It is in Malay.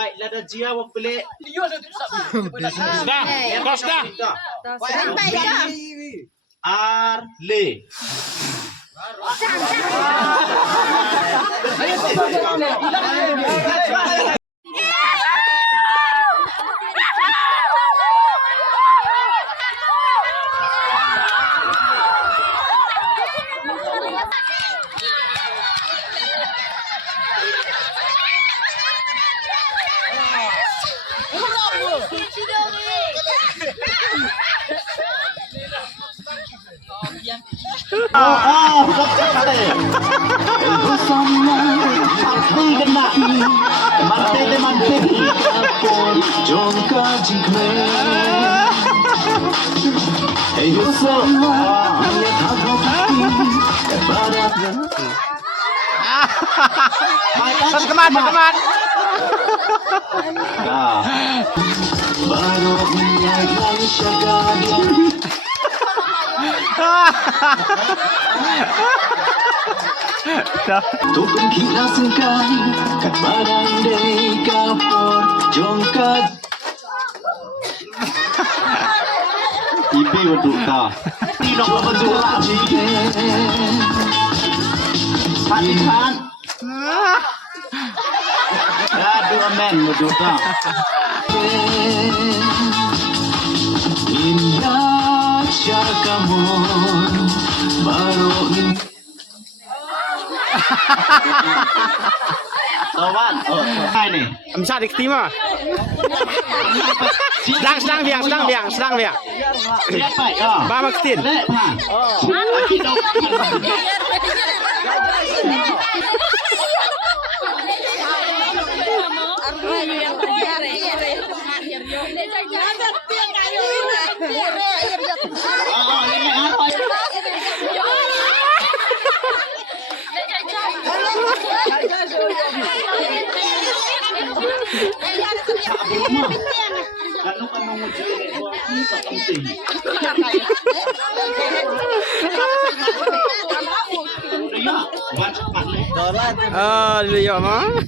Baik, lada dia wa pelik. Dah, kos dah. Arle. Betul kali. Bersama hati kena mati mati. Jongka jingkle. Bersama hanya hati kepada. Keman. Baru menyadari syaganya. Tupin kita sekali kat badan dei kapor jongkat. Ipi waduk ka. Tinok na berdua jike. Hati-hati. Aduh men waduk ka. Indah syarkamon baru ini. Kawan, hai ni. Empat ikhtima. Sedang biang. Siapa ya? Bamak Stin. Lek pan. Kita kalau kamu mau jadi ini tak penting. Ya, baca pak. Lihat mah.